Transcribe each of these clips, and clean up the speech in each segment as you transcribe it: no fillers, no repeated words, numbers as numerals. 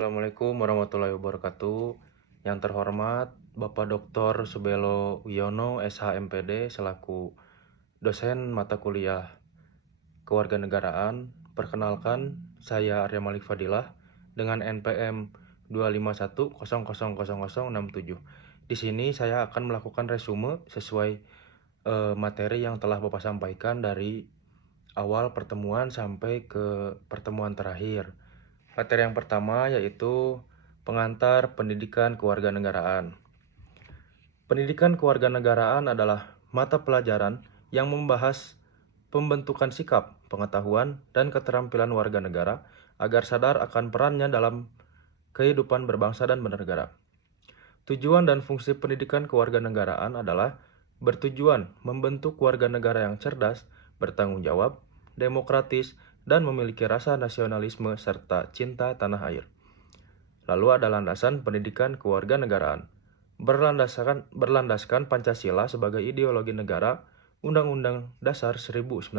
Assalamualaikum warahmatullahi wabarakatuh. Yang terhormat Bapak Dr. Subelo Wiono, SH-MPD, selaku dosen mata kuliah Kewarganegaraan. Perkenalkan, saya Arya Malik Fadilah dengan NPM 251000067. Di sini saya akan melakukan resume sesuai materi yang telah Bapak sampaikan dari awal pertemuan sampai ke pertemuan terakhir. Materi yang pertama yaitu pengantar pendidikan kewarganegaraan. Pendidikan kewarganegaraan adalah mata pelajaran yang membahas pembentukan sikap, pengetahuan, dan keterampilan warga negara agar sadar akan perannya dalam kehidupan berbangsa dan bernegara. Tujuan dan fungsi pendidikan kewarganegaraan adalah bertujuan membentuk warga negara yang cerdas, bertanggung jawab, demokratis, dan memiliki rasa nasionalisme serta cinta tanah air. Lalu ada landasan pendidikan kewarganegaraan. Berlandaskan Pancasila sebagai ideologi negara, Undang-Undang Dasar 1945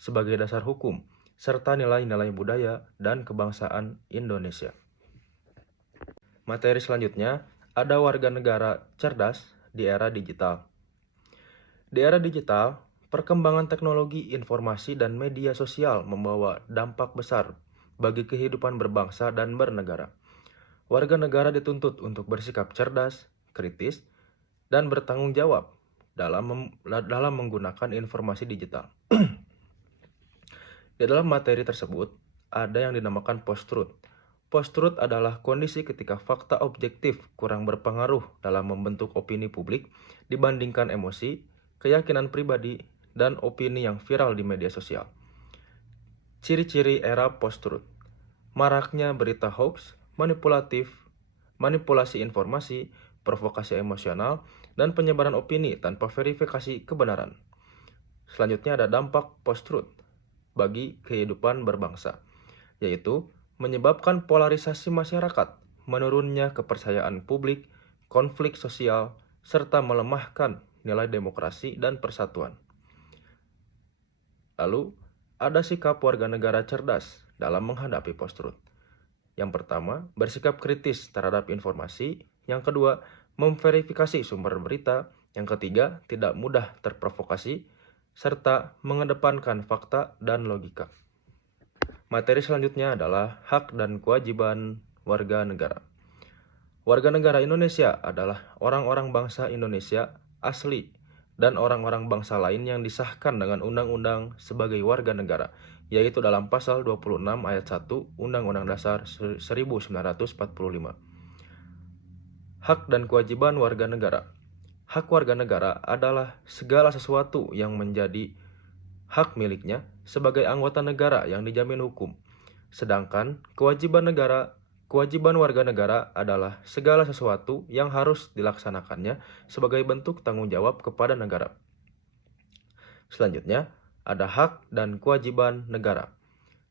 sebagai dasar hukum, serta nilai-nilai budaya dan kebangsaan Indonesia. Materi selanjutnya, ada warga negara cerdas di era digital. Di era digital, perkembangan teknologi informasi dan media sosial membawa dampak besar bagi kehidupan berbangsa dan bernegara. Warga negara dituntut untuk bersikap cerdas, kritis, dan bertanggung jawab dalam menggunakan informasi digital. Di dalam materi tersebut, ada yang dinamakan post-truth. Post-truth adalah kondisi ketika fakta objektif kurang berpengaruh dalam membentuk opini publik dibandingkan emosi, keyakinan pribadi, dan opini yang viral di media sosial. Ciri-ciri era post-truth: maraknya berita hoax, manipulasi informasi, provokasi emosional, dan penyebaran opini tanpa verifikasi kebenaran. Selanjutnya ada dampak post-truth bagi kehidupan berbangsa, yaitu menyebabkan polarisasi masyarakat, menurunnya kepercayaan publik, konflik sosial, serta melemahkan nilai demokrasi dan persatuan. Lalu, ada sikap warga negara cerdas dalam menghadapi post-truth. Yang pertama, bersikap kritis terhadap informasi. Yang kedua, memverifikasi sumber berita. Yang ketiga, tidak mudah terprovokasi, serta mengedepankan fakta dan logika. Materi selanjutnya adalah hak dan kewajiban warga negara. Warga negara Indonesia adalah orang-orang bangsa Indonesia asli dan orang-orang bangsa lain yang disahkan dengan undang-undang sebagai warga negara, yaitu dalam pasal 26 ayat 1 Undang-Undang Dasar 1945. Hak dan kewajiban warga negara. Hak warga negara adalah segala sesuatu yang menjadi hak miliknya sebagai anggota negara yang dijamin hukum. Sedangkan kewajiban warga negara adalah segala sesuatu yang harus dilaksanakannya sebagai bentuk tanggung jawab kepada negara. Selanjutnya, ada hak dan kewajiban negara.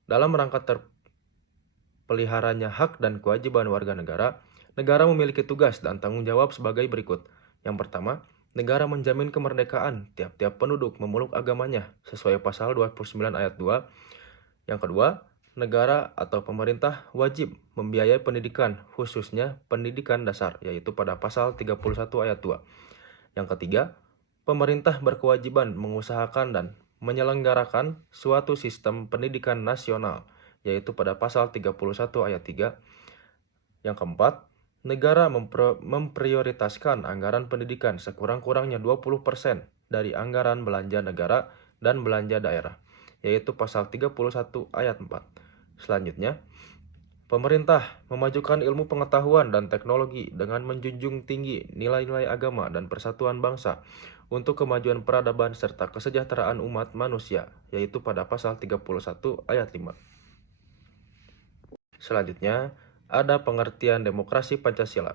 Dalam rangka terpeliharanya hak dan kewajiban warga negara, negara memiliki tugas dan tanggung jawab sebagai berikut. Yang pertama, negara menjamin kemerdekaan tiap-tiap penduduk memeluk agamanya sesuai pasal 29 ayat 2. Yang kedua, negara atau pemerintah wajib membiayai pendidikan, khususnya pendidikan dasar, yaitu pada pasal 31 ayat 2. Yang ketiga, pemerintah berkewajiban mengusahakan dan menyelenggarakan suatu sistem pendidikan nasional, yaitu pada pasal 31 ayat 3. Yang keempat, negara memprioritaskan anggaran pendidikan sekurang-kurangnya 20% dari anggaran belanja negara dan belanja daerah, yaitu pasal 31 ayat 4. Selanjutnya, pemerintah memajukan ilmu pengetahuan dan teknologi dengan menjunjung tinggi nilai-nilai agama dan persatuan bangsa untuk kemajuan peradaban serta kesejahteraan umat manusia, yaitu pada pasal 31 ayat 5. Selanjutnya, ada pengertian demokrasi Pancasila.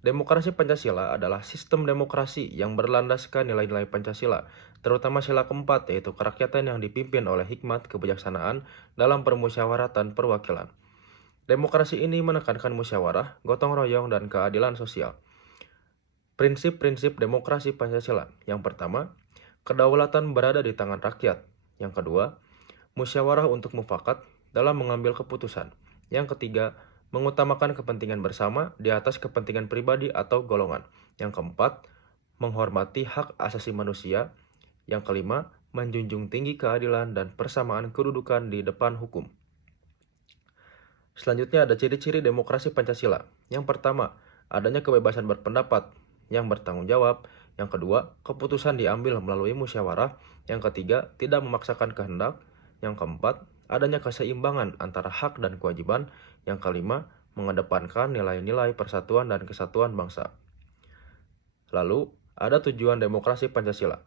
Demokrasi Pancasila adalah sistem demokrasi yang berlandaskan nilai-nilai Pancasila, terutama sila keempat, yaitu kerakyatan yang dipimpin oleh hikmat kebijaksanaan dalam permusyawaratan perwakilan. Demokrasi ini menekankan musyawarah, gotong royong, dan keadilan sosial. Prinsip-prinsip demokrasi Pancasila. Yang pertama, kedaulatan berada di tangan rakyat. Yang kedua, musyawarah untuk mufakat dalam mengambil keputusan. Yang ketiga, mengutamakan kepentingan bersama di atas kepentingan pribadi atau golongan. Yang keempat, menghormati hak asasi manusia. Yang kelima, menjunjung tinggi keadilan dan persamaan kedudukan di depan hukum. Selanjutnya ada ciri-ciri demokrasi Pancasila. Yang pertama, adanya kebebasan berpendapat yang bertanggung jawab. Yang kedua, keputusan diambil melalui musyawarah. Yang ketiga, tidak memaksakan kehendak. Yang keempat, adanya keseimbangan antara hak dan kewajiban. Yang kelima, mengedepankan nilai-nilai persatuan dan kesatuan bangsa. Lalu, ada tujuan demokrasi Pancasila.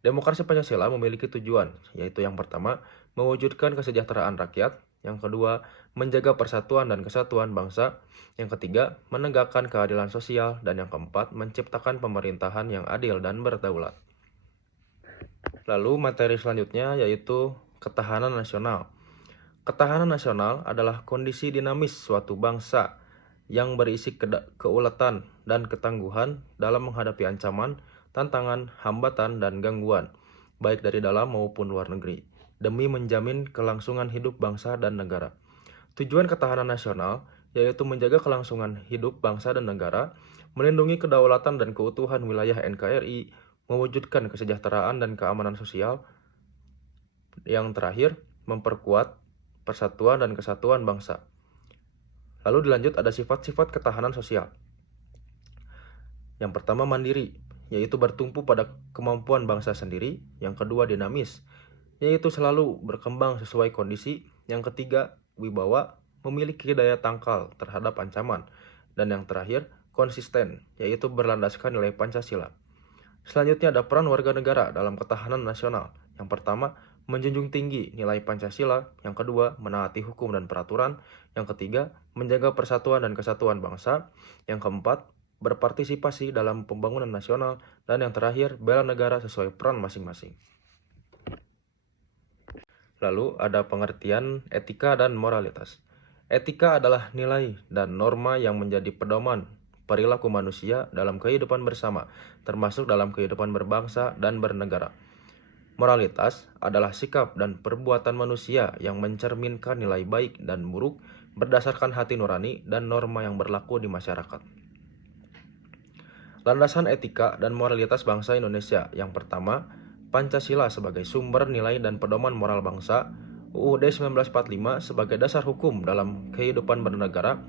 Demokrasi Pancasila memiliki tujuan, yaitu yang pertama, mewujudkan kesejahteraan rakyat. Yang kedua, menjaga persatuan dan kesatuan bangsa. Yang ketiga, menegakkan keadilan sosial. Dan yang keempat, menciptakan pemerintahan yang adil dan berdaulat. Lalu materi selanjutnya yaitu ketahanan nasional. Ketahanan nasional adalah kondisi dinamis suatu bangsa yang berisi keuletan dan ketangguhan dalam menghadapi ancaman, tantangan, hambatan, dan gangguan, baik dari dalam maupun luar negeri, demi menjamin kelangsungan hidup bangsa dan negara. Tujuan ketahanan nasional yaitu menjaga kelangsungan hidup bangsa dan negara, melindungi kedaulatan dan keutuhan wilayah NKRI, mewujudkan kesejahteraan dan keamanan sosial. Yang terakhir, memperkuat persatuan dan kesatuan bangsa. Lalu dilanjut ada sifat-sifat ketahanan sosial. Yang pertama mandiri, yaitu bertumpu pada kemampuan bangsa sendiri. Yang kedua dinamis, yaitu selalu berkembang sesuai kondisi. Yang ketiga wibawa, memiliki daya tangkal terhadap ancaman. Dan yang terakhir konsisten, yaitu berlandaskan nilai Pancasila. Selanjutnya ada peran warga negara dalam ketahanan nasional. Yang pertama, menjunjung tinggi nilai Pancasila. Yang kedua, menaati hukum dan peraturan. Yang ketiga, menjaga persatuan dan kesatuan bangsa. Yang keempat, berpartisipasi dalam pembangunan nasional. Dan yang terakhir, bela negara sesuai peran masing-masing. Lalu ada pengertian etika dan moralitas. Etika adalah nilai dan norma yang menjadi pedoman perilaku manusia dalam kehidupan bersama, termasuk dalam kehidupan berbangsa dan bernegara. Moralitas adalah sikap dan perbuatan manusia yang mencerminkan nilai baik dan buruk berdasarkan hati nurani dan norma yang berlaku di masyarakat. Landasan etika dan moralitas bangsa Indonesia. Yang pertama, Pancasila sebagai sumber nilai dan pedoman moral bangsa. UUD 1945 sebagai dasar hukum dalam kehidupan bernegara.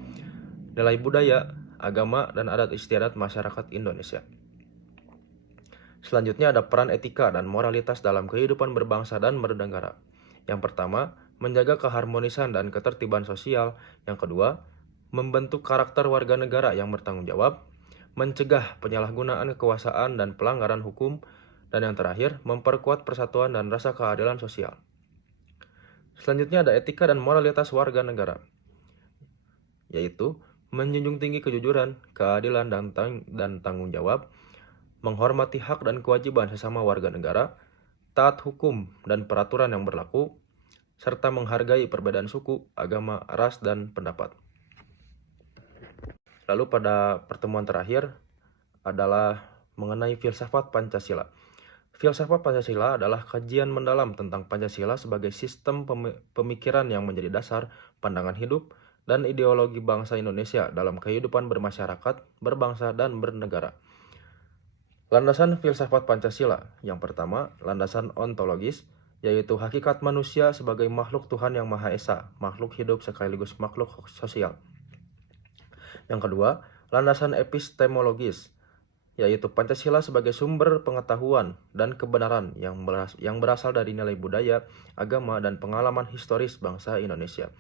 Nilai budaya, agama, dan adat istiadat masyarakat Indonesia. Selanjutnya ada peran etika dan moralitas dalam kehidupan berbangsa dan bernegara. Yang pertama, menjaga keharmonisan dan ketertiban sosial. Yang kedua, membentuk karakter warga negara yang bertanggung jawab, mencegah penyalahgunaan kekuasaan dan pelanggaran hukum, dan yang terakhir, memperkuat persatuan dan rasa keadilan sosial. Selanjutnya ada etika dan moralitas warga negara, yaitu menjunjung tinggi kejujuran, keadilan, dan tanggung jawab, menghormati hak dan kewajiban sesama warga negara, taat hukum dan peraturan yang berlaku, serta menghargai perbedaan suku, agama, ras, dan pendapat. Lalu pada pertemuan terakhir adalah mengenai filsafat Pancasila. Filsafat Pancasila adalah kajian mendalam tentang Pancasila sebagai sistem pemikiran yang menjadi dasar pandangan hidup dan ideologi bangsa Indonesia dalam kehidupan bermasyarakat, berbangsa, dan bernegara. Landasan filsafat Pancasila. Yang pertama, landasan ontologis, yaitu hakikat manusia sebagai makhluk Tuhan yang Maha Esa, makhluk hidup sekaligus makhluk sosial. Yang kedua, landasan epistemologis, yaitu Pancasila sebagai sumber pengetahuan dan kebenaran yang berasal dari nilai budaya, agama, dan pengalaman historis bangsa Indonesia.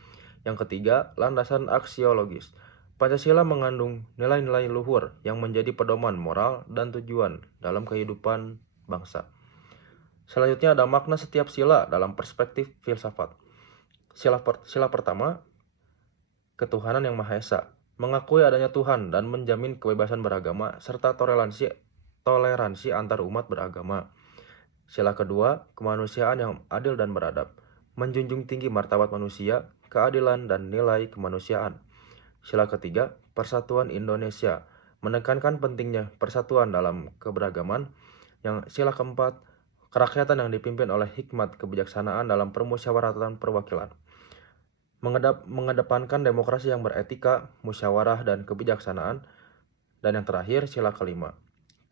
Yang ketiga, landasan aksiologis. Pancasila mengandung nilai-nilai luhur yang menjadi pedoman moral dan tujuan dalam kehidupan bangsa. Selanjutnya ada makna setiap sila dalam perspektif filsafat. Sila pertama, ketuhanan yang Maha Esa, mengakui adanya Tuhan dan menjamin kebebasan beragama serta toleransi antar umat beragama. Sila kedua, kemanusiaan yang adil dan beradab, menjunjung tinggi martabat manusia, keadilan, dan nilai kemanusiaan. Sila ketiga, persatuan Indonesia, menekankan pentingnya persatuan dalam keberagaman. Sila keempat, kerakyatan yang dipimpin oleh hikmat kebijaksanaan dalam permusyawaratan perwakilan, mengedepankan demokrasi yang beretika, musyawarah, dan kebijaksanaan. Dan yang terakhir, sila kelima,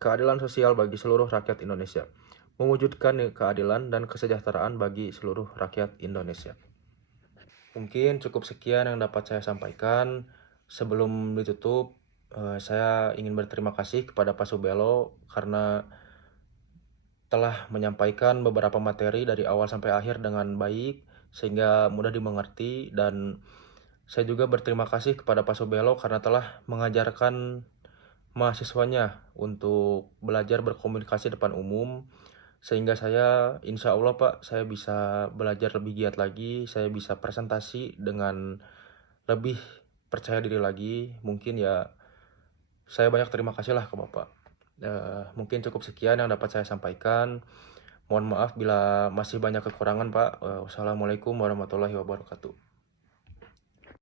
keadilan sosial bagi seluruh rakyat Indonesia, mewujudkan keadilan dan kesejahteraan bagi seluruh rakyat Indonesia. Mungkin cukup sekian yang dapat saya sampaikan. Sebelum ditutup, saya ingin berterima kasih kepada Pak Subelo karena telah menyampaikan beberapa materi dari awal sampai akhir dengan baik, sehingga mudah dimengerti. Dan saya juga berterima kasih kepada Pak Subelo karena telah mengajarkan mahasiswanya untuk belajar berkomunikasi depan umum, sehingga saya insya Allah Pak, saya bisa belajar lebih giat lagi, saya bisa presentasi dengan lebih percaya diri lagi. Mungkin ya saya banyak terima kasih lah ke Bapak. Mungkin cukup sekian yang dapat saya sampaikan. Mohon maaf bila masih banyak kekurangan Pak. Wassalamualaikum warahmatullahi wabarakatuh.